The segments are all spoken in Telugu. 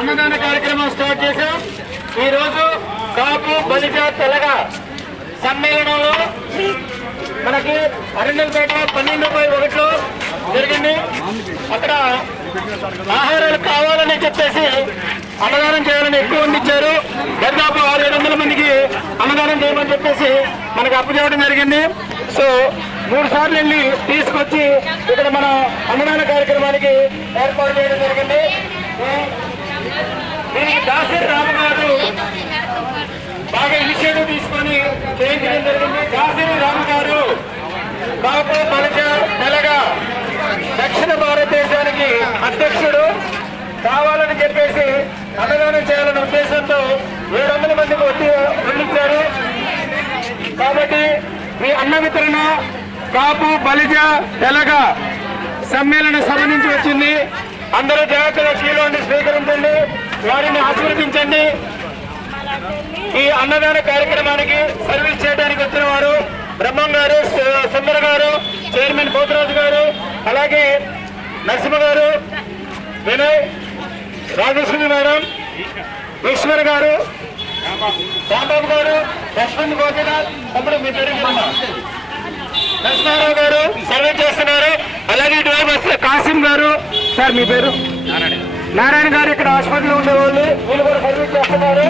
అన్నదాన కార్యక్రమం స్టార్ట్ చేశాం. ఈ రోజు కాపు బలిజ తెలగ సమ్మేళనంలో మనకి అరండల్పేట 12/1 జరిగింది. అక్కడ ఆహారాలు కావాలని చెప్పేసి అన్నదానం చేయాలని ఎక్కువ మంది ఇచ్చారు. దాదాపు 600-700 మందికి అన్నదానం చేయమని చెప్పేసి మనకు అప్పచెప్పడం జరిగింది. సో 3 సార్లు వెళ్ళి తీసుకొచ్చి ఇక్కడ మనం అన్నదాన కార్యక్రమానికి ఏర్పాటు చేయడం జరిగింది. దీనికి దాసరి రాము గారు బాగా ఇనిషియేటివ్ తీసుకొని చేయించడం జరిగింది. దాసరి రాము గారు కాపు బలిజ తెలగ దక్షిణ భారతదేశానికి అధ్యక్షుడు. కావాలని చెప్పేసి అన్నదానం చేయాలనే ఉద్దేశంతో 700 మందికి వచ్చి వెళ్ళించారు. కాబట్టి ఈ అన్న వితరణ కాపు బలిజ తెలగ సమ్మేళన సభ నుంచి వచ్చింది. అందరూ జాగ్రత్తగా కీలోని స్వీకరించండి, వారిని ఆశీర్వదించండి. ఈ అన్నదాన కార్యక్రమానికి సర్వీస్ చేయడానికి వచ్చిన వారు బ్రహ్మం గారు, సుందర గారు, చైర్మన్ పోతరాజు గారు, అలాగే నరసింహ గారు, వినయ్, రాజేశ్వరి మేడం, ఈశ్వర్ గారు, రాంబాబు గారు, యశ్వంత్ గోపీనాథ్, తమ్ముడు మీ పేరు నరసింహారావు గారు సర్వీస్ చేస్తున్నారు. అలాగే డ్రైవర్ కాసిం గారు, సార్ మీ పేరు నారాయణ గారు, ఇక్కడ హాస్పిటల్లో ఉండేవాళ్ళు, వీళ్ళు కూడా సర్వీస్ చేస్తున్నారు.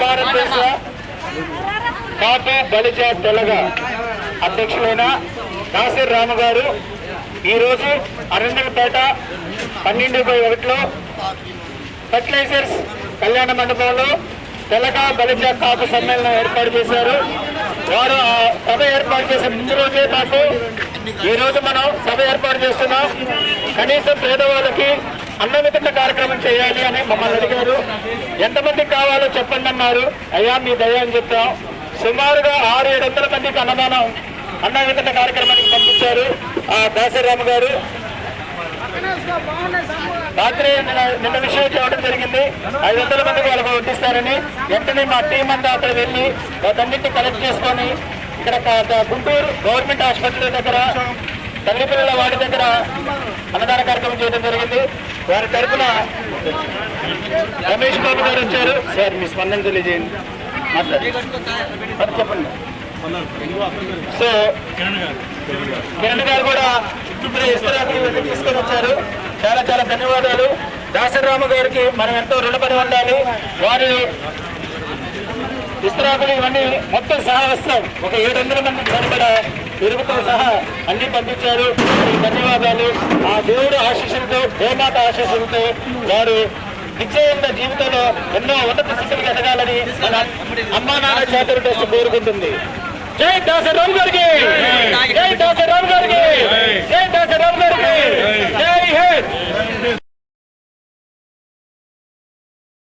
భారతదేశ కాపు బలిజ తెలగ అధ్యక్షులైన నాసిర్ రాము గారు ఈరోజు అరండలపేట 12/1లో ఫర్టిలైజర్స్ కళ్యాణ మండపంలో తెలగ బలిజ కాపు సమ్మేళనం ఏర్పాటు చేశారు. వారు ఆ సభ ఏర్పాటు చేసే ముందు రోజే మాకు ఈ రోజు మనం సభ ఏర్పాటు చేస్తున్నాం, కనీసం పేదవాళ్ళకి అన్నమిత్ర కార్యక్రమం చేయాలి అని మమ్మల్ని అడిగారు. ఎంతమందికి కావాలో చెప్పండి అన్నారు. అయ్యా మీ దయ అని చెప్పాం. సుమారుగా 600-700 మందికి అన్నదానం అన్నమిత్ర కార్యక్రమానికి పంపించారు ఆ దాసరాము గారు. రాత్రి నిన్న విషయం చెప్పడం జరిగింది, 500 మందికి వాళ్ళకు వడ్డిస్తారని. వెంటనే మా టీం అంతా అక్కడ వెళ్ళి వాటన్నింటినీ కలెక్ట్ చేసుకొని ఇక్కడ గుంటూరు గవర్నమెంట్ హాస్పిటల్ దగ్గర తల్లిపిల్లల వాడి దగ్గర అన్నదాన కార్యక్రమం చేయడం జరిగింది. వారి తరఫున రమేష్ బాబు గారు వచ్చారు. సార్ మీ స్పందన తెలియజేయండి, చెప్పండి. సో కిరణ్ గారు కూడా ఇప్పుడు ఇస్తరాకులు తీసుకొని వచ్చారు. చాలా చాలా ధన్యవాదాలు. దాసరాము గారికి మనం ఎంతో రుణపడి ఉండాలి. వారు ఇస్తరాకులు ఇవన్నీ మొత్తం సహా వస్తాం ఒక 700 మందికి సరిపడా పెరుగుతో సహా అన్ని పంపించారు. ధన్యవాదాలు. ఆ దేవుడు ఆశీస్సులతో, గోమాత ఆశీస్సులతో వారు నిశ్చయంగా జీవితంలో ఎన్నో ఉన్నత స్థితికి ఎదగాలని మన అమ్మా నాన్న చేతులు టెస్ట్ కోరుకుంటుంది. జై దాసరాము గారికి, జై దాసరాము గారికి, జై దాసరాము గారికి, జై హింద్.